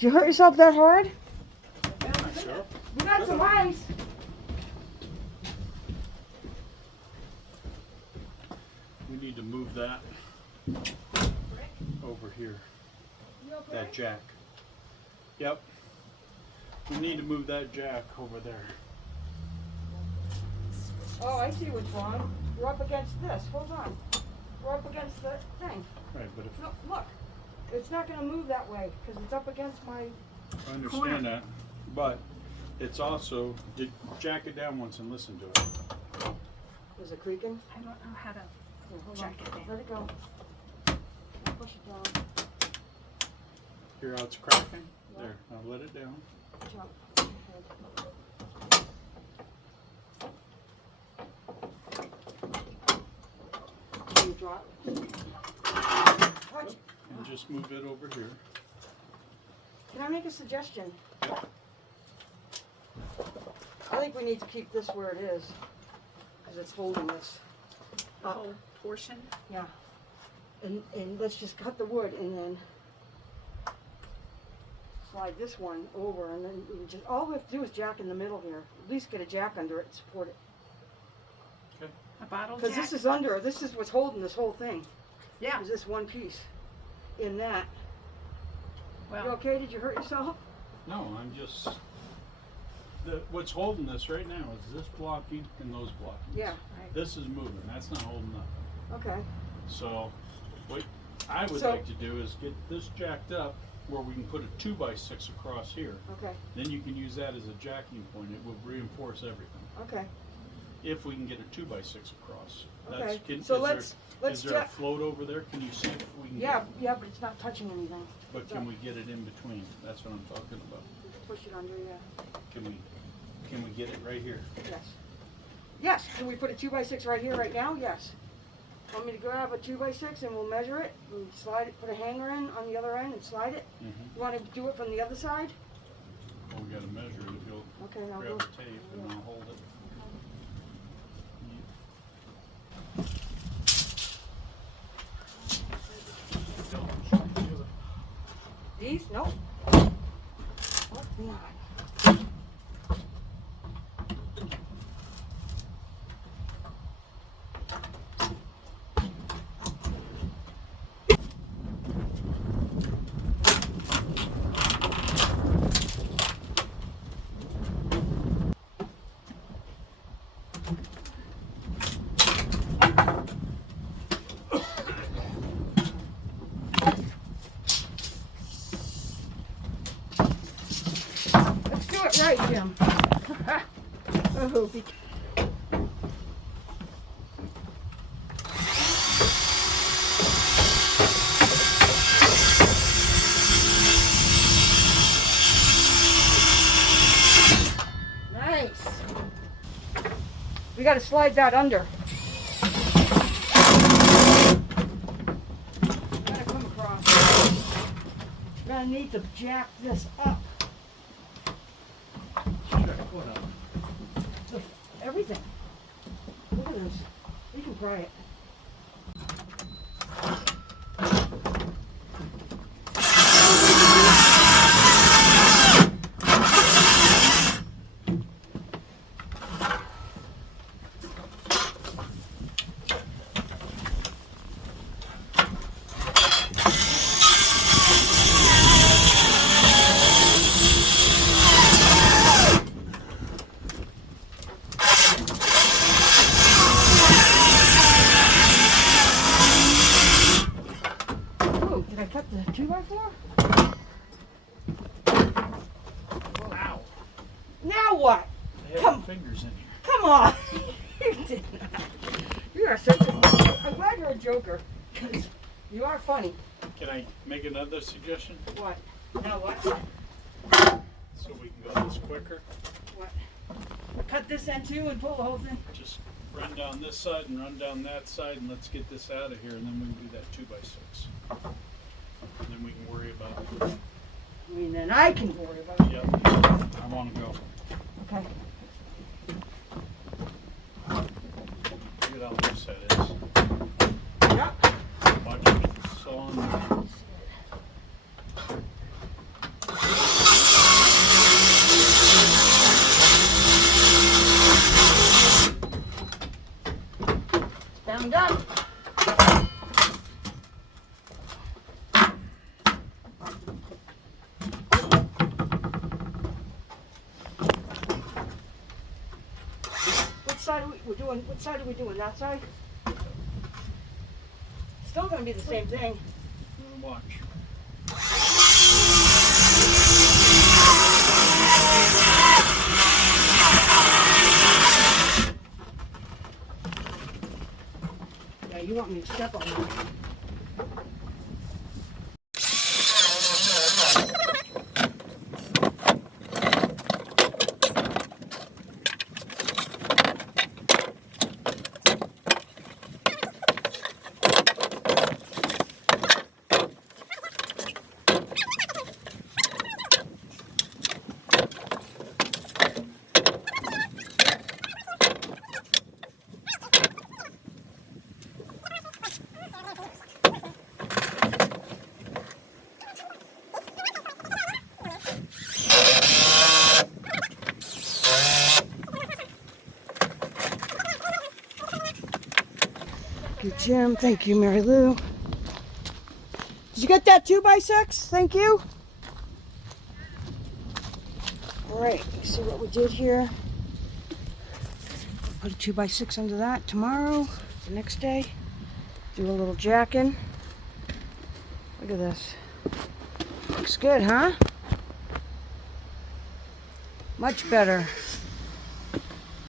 Did you hurt yourself that hard? Sure. We got some ice. We need to move that over here. You okay? That jack. Yep. We need to move that jack over there. Oh, I see what's wrong. We're up against this. Hold on. We're up against the thing. Right, but if No, look. It's not going to move that way because it's up against my... I understand that, but it's also, jack it down once and listen to it. Is it creaking? I don't know how to Here, hold jack on. it down. Let it go. Push it down. Hear how it's cracking? There, now let it down. Jump. Can you drop? Touch. And just move it over here. Can I make a suggestion? I think we need to keep this where it is because it's holding this. The whole portion. Yeah. And let's just cut the wood and then slide this one over, and then we just, all we have to do is jack in the middle here. At least get a jack under it and support it. Okay. A bottle jack. Because this is under, this is what's holding this whole thing. Yeah. Is this one piece in that. Well, You okay? Did you hurt yourself? No, I'm just, what's holding this right now is this blocking and those blocking. Yeah. right. This is moving, that's not holding nothing. Okay. So, what I would So- like to do is get this jacked up where we can put a 2x6 across here. Okay. Then you can use that as a jacking point. It will reinforce everything. Okay. If we can get a 2x6 across. Okay. Is so there, let's is there a jack. float over there? Can you see if we can Yeah, get it? yeah, but it's not touching anything. But can we get it in between? That's what I'm talking about. Push it under, yeah. Can we get it right here? Yes. Yes. Can we put a 2x6 right here, right now? Yes. Want me to grab a 2x6 and we'll measure it and slide it, put a hanger in on the other end and slide it? Mm-hmm. You want to do it from the other side? Well, we gotta measure it. If you'll Okay, now grab go. the tape and I'll hold it. These? Nope. What? Yeah. Let's do it right, Jim. Oh, nice. We got to slide that under. Gotta come across. We're gonna need to jack this up. Everything. Look at this. You can pry it. Oh, did I cut the 2x4? Ow! Now what? I have Come- fingers in here. Come on. You did not. You are such a... I'm glad you're a joker. 'Cause you are funny. Can I make another suggestion? What? Now what? So we can go this quicker? What? Cut this end too and pull the whole thing? Just run down this side and run down that side and let's get this out of here and then we can do that 2x6. And then we can worry about it. I mean, then I can worry about it. Yep. I want to go. Okay. Get how loose that is. Yep. Watch it. Saw on there. we're doing, what side are we doing? That side? Still gonna be the same thing. Watch. Yeah, you want me to step on that. Thank you, Jim. Thank you, Mary Lou. Did you get that 2x6? Thank you. All right, let's see what we did here. Put a 2x6 under that tomorrow, the next day. Do a little jacking. Look at this. Looks good, huh? Much better.